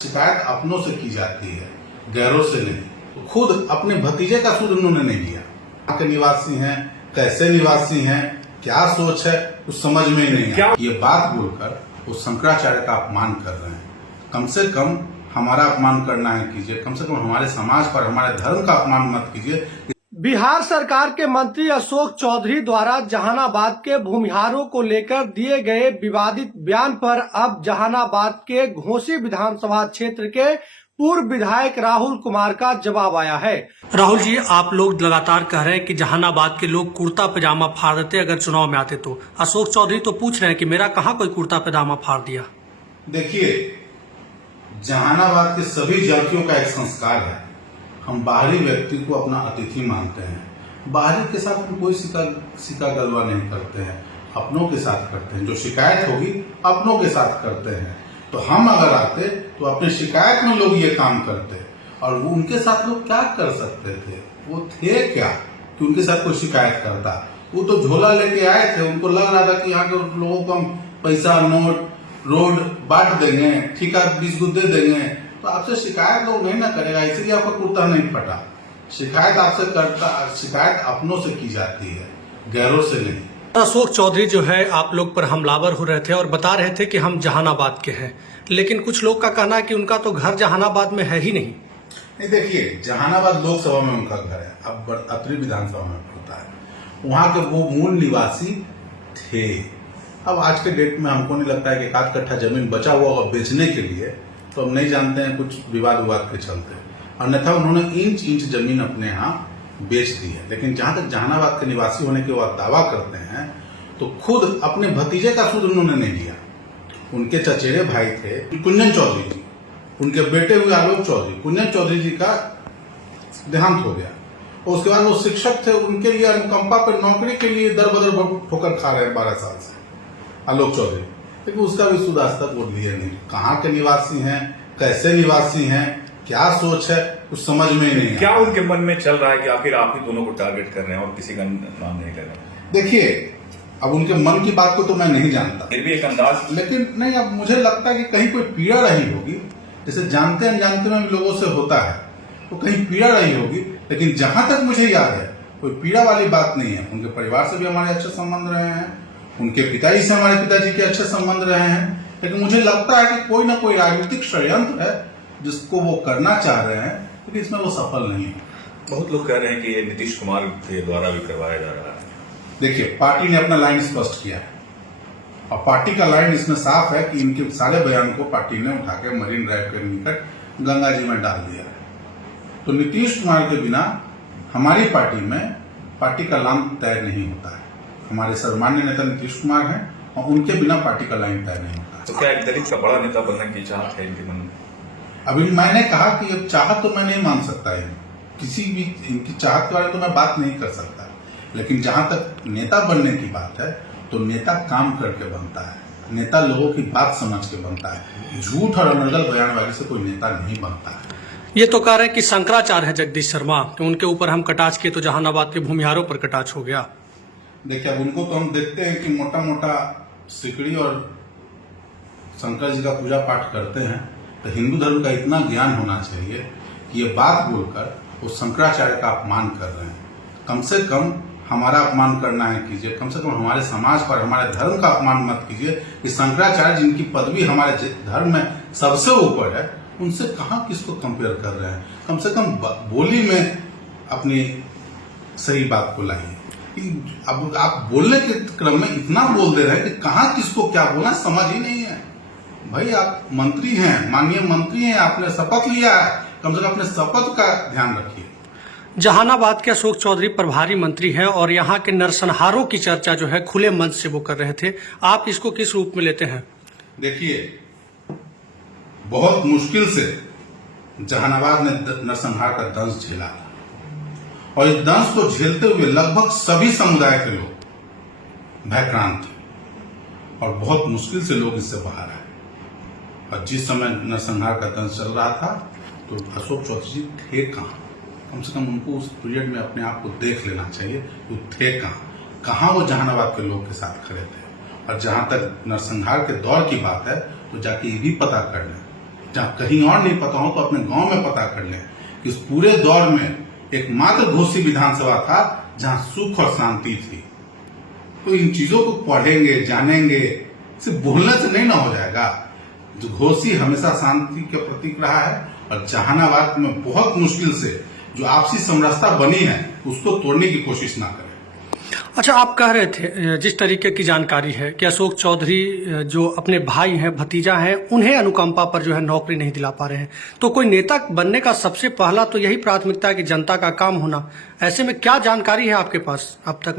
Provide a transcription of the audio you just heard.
शिकायत अपनों से की जाती है, गैरों से नहीं। तो खुद अपने भतीजे का सुध उन्होंने नहीं लिया। कहाँ के निवासी हैं, कैसे निवासी हैं, क्या सोच है, कुछ समझ में ही नहीं आया। ये बात बोलकर वो शंकराचार्य का अपमान कर रहे हैं। कम से कम हमारा अपमान करना है कीजिए, कम से कम हमारे समाज पर, हमारे धर्म का अपमान मत कीजिए। बिहार सरकार के मंत्री अशोक चौधरी द्वारा जहानाबाद के भूमिहारों को लेकर दिए गए विवादित बयान पर अब जहानाबाद के घोसी विधानसभा क्षेत्र के पूर्व विधायक राहुल कुमार का जवाब आया है। राहुल जी, आप लोग लगातार कह रहे हैं कि जहानाबाद के लोग कुर्ता पजामा फाड़ देते अगर चुनाव में आते तो। अशोक चौधरी तो पूछ रहे हैं कि मेरा कहाँ कोई कुर्ता पजामा फाड़ दिया। देखिए, जहानाबाद के सभी जातियों का एक संस्कार है, हम बाहरी व्यक्ति को अपना अतिथि मानते हैं। बाहरी के साथ हम कोई सिक्का गलवा नहीं करते हैं, अपनों के साथ करते हैं। जो शिकायत होगी अपनों के साथ करते हैं। तो हम अगर आते तो अपने शिकायत में लोग ये काम करते, और वो उनके साथ लोग क्या कर सकते थे? वो थे क्या कि उनके साथ कोई शिकायत करता? वो तो झोला लेके आए थे, उनको लग रहा था कि यहाँ के लोगों को हम पैसा, नोट, रोड बांट देंगे, ठेका 20 गुद दे देंगे, तो आपसे शिकायत लोग नहीं ना करेगा। इसलिए आपका कुर्ता नहीं फटा। शिकायत आपसे करता, शिकायत अपनों से की जाती है, गैरों से नहीं। अशोक चौधरी जो है आप लोग पर हमलावर हो रहे थे और बता रहे थे कि हम जहानाबाद के हैं, लेकिन कुछ लोग का कहना है कि उनका तो घर जहानाबाद में है ही नहीं। नहीं, देखिए, जहानाबाद लोकसभा में उनका घर है, अब अत्रि विधानसभा में पड़ता है। वहां के वो मूल निवासी थे। अब आज के डेट में हमको नहीं लगता है कि 1 कट्ठा जमीन बचा हुआ होगा बेचने के लिए, तो हम नहीं जानते हैं, कुछ विवाद के चलते। अन्यथा उन्होंने इंच इंच जमीन अपने यहाँ बेच दी है। लेकिन जहां तक जहानाबाद के निवासी होने के वो दावा करते हैं, तो खुद अपने भतीजे का सुध उन्होंने नहीं लिया। उनके चचेरे भाई थे कुंजन चौधरी जी, उनके बेटे हुए आलोक चौधरी। कुंजन चौधरी जी का देहांत हो गया और उसके बाद वो शिक्षक थे, उनके लिए अनुकंपा पर नौकरी के लिए दर बदर ठोकर खा रहे हैं 12 साल से आलोक चौधरी। लेकिन उसका भी सुध आज तक वो लिए नहीं। कहाँ के निवासी हैं, कैसे निवासी हैं, क्या सोच है, कुछ समझ में ही नहीं। क्या उनके मन में चल रहा है कि आखिर आप ही दोनों को टारगेट कर रहे हैं और किसी का नाम नहीं ले रहे हैं? देखिए, अब उनके मन की बात को तो मैं नहीं जानता, फिर भी एक अंदाज। लेकिन नहीं, अब मुझे लगता है कि कहीं कोई पीड़ा रही होगी। जैसे जानते अनजानते में लोगों से होता है, तो कहीं पीड़ा रही होगी। लेकिन जहां तक मुझे याद है, कोई पीड़ा वाली बात नहीं है। उनके परिवार से भी हमारे अच्छे संबंध रहे हैं, उनके पिताजी से हमारे पिताजी के अच्छे संबंध रहे हैं। लेकिन मुझे लगता है कि कोई ना कोई राजनीतिक षड्यंत्र है जिसको वो करना चाह रहे हैं, लेकिन इसमें वो सफल नहीं है। बहुत लोग कह रहे हैं कि ये नीतीश कुमार के द्वारा भी करवाया जा रहा है। देखिए, पार्टी ने अपना लाइन स्पष्ट किया है, और पार्टी का लाइन इसमें साफ है कि इनके सारे बयान को पार्टी ने उठा के मरीन ड्राइव के निकट गंगा जी में डाल दिया है। तो नीतीश कुमार के बिना हमारी पार्टी में पार्टी का लाइन तय नहीं होता है। हमारे सर्वमान्य नेता नीतीश कुमार हैं, और उनके बिना पार्टी का लाइन तय नहीं होता। तो क्या एक दलित का बड़ा नेता बनने की चाहत है इनके मन में? अभी मैंने कहा कि अब चाहत तो मैं नहीं मान सकता है, किसी भी इनकी चाहत के बारे में तो मैं बात नहीं कर सकता। लेकिन जहां तक नेता बनने की बात है, तो नेता काम करके बनता है, नेता लोगों की बात समझ के बनता है। झूठ और अनर्गल बयानबाजी से कोई नेता नहीं बनता है। ये तो कह रहे हैं कि शंकराचार्य है जगदीश शर्मा, तो उनके ऊपर हम कटाच किए तो जहानाबाद के भूमिहारों पर कटाच हो गया। देखिए, अब उनको तो हम देखते हैं कि मोटा मोटा सिकड़ी और शंकर जी का पूजा पाठ करते हैं, तो हिंदू धर्म का इतना ज्ञान होना चाहिए कि ये बात बोलकर वो शंकराचार्य का अपमान कर रहे हैं। कम से कम हमारा अपमान करना है कीजिए, कम से कम हमारे समाज पर, हमारे धर्म का अपमान मत कीजिए। कि शंकराचार्य जिनकी पदवी हमारे धर्म में सबसे ऊपर है, उनसे कहाँ किसको कंपेयर कर रहे हैं? कम से कम बोली में अपनी सही बात को लाइए। अब आप बोलने के क्रम में इतना बोल दे रहे हैं कि कहाँ किसको क्या बोलना समझ ही नहीं है। भाई, आप मंत्री हैं, माननीय मंत्री हैं, आपने शपथ लिया है, कम से कम अपने शपथ का ध्यान रखिए। जहानाबाद के अशोक चौधरी प्रभारी मंत्री हैं और यहाँ के नरसंहारों की चर्चा जो है खुले मंच से वो कर रहे थे। आप इसको किस रूप में लेते हैं? देखिए, बहुत मुश्किल से जहानाबाद ने नरसंहार का दंश झेला था, और इस दंश को झेलते हुए लगभग सभी समुदाय के लोग भयक्रांत थे, और बहुत मुश्किल से लोग इससे बाहर आए। और जिस समय नरसंहार का दंश चल रहा था, तो अशोक चौधरी जी थे कहाँ? कम से कम उनको उस पीरियड में अपने आप को देख लेना चाहिए, वो थे कहाँ वो जहानाबाद के लोग के साथ खड़े थे। और जहां तक नरसंहार के दौर की बात है, तो जाके ये भी पता कर लें जहाँ कहीं और नहीं पता हो तो अपने गांव में पता कर लें कि इस पूरे दौर में एकमात्र घोसी विधानसभा था जहां सुख और शांति थी। तो इन चीजों को पढ़ेंगे, जानेंगे, सिर्फ बोलने से नहीं ना हो जाएगा। जो घोसी हमेशा शांति के प्रतीक रहा है और जहानाबाद में बहुत मुश्किल से जो आपसी समरसता बनी है उसको तोड़ने की कोशिश ना करें। अच्छा, आप कह रहे थे जिस तरीके की जानकारी है कि अशोक चौधरी जो अपने भाई हैं, भतीजा हैं, उन्हें अनुकंपा पर जो है नौकरी नहीं दिला पा रहे हैं। तो कोई नेता बनने का सबसे पहला तो यही प्राथमिकता है कि जनता का काम होना। ऐसे में क्या जानकारी है आपके पास अब तक?